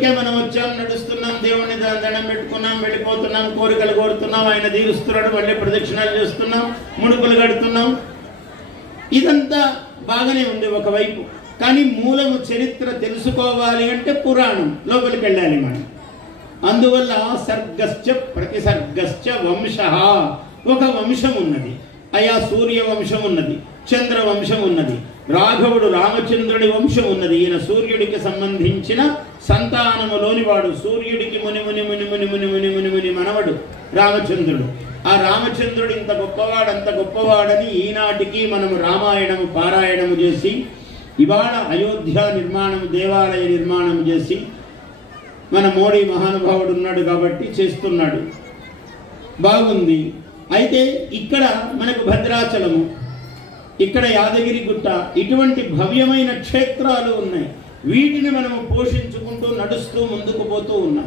ఊరికే మనం వచ్చాం, నడుస్తున్నాం, దేవుని దండం పెట్టుకున్నాం, వెళ్ళిపోతున్నాం, కోరికలు కోరుతున్నాం, ఆయన తీరుస్తున్నాడు, మళ్ళీ ప్రదక్షిణాలు చేస్తున్నాం, ముడుపులు కడుతున్నాం. ఇదంతా బాగానే ఉంది ఒకవైపు. కానీ మూలము చరిత్ర తెలుసుకోవాలి అంటే పురాణం లోపలికి వెళ్ళాలి మనం. అందువల్ల సర్గశ్చ ప్రతిసర్గశ్చ వంశ, ఒక వంశం ఉన్నది. అయా సూర్య వంశం ఉన్నది, చంద్ర వంశం ఉన్నది, రాఘవుడు రామచంద్రుడి వంశం ఉన్నది. ఈయన సూర్యుడికి సంబంధించిన సంతానములోని వాడు. సూర్యుడికి ముని ముని ముని ముని ముని ముని ముని ముని మనవడు రామచంద్రుడు. ఆ రామచంద్రుడు ఇంత గొప్పవాడు, అంత గొప్పవాడని ఈనాటికి మనము రామాయణము పారాయణము చేసి, ఇవాళ అయోధ్య నిర్మాణం, దేవాలయ నిర్మాణం చేసి, మన మోడీ మహానుభావుడు ఉన్నాడు కాబట్టి చేస్తున్నాడు, బాగుంది. అయితే ఇక్కడ మనకు భద్రాచలము, ఇక్కడ యాదగిరి గుట్ట, ఇటువంటి భవ్యమైన క్షేత్రాలు ఉన్నాయి. వీటిని మనము పోషించుకుంటూ నడుస్తూ ముందుకు పోతూ ఉన్నాం.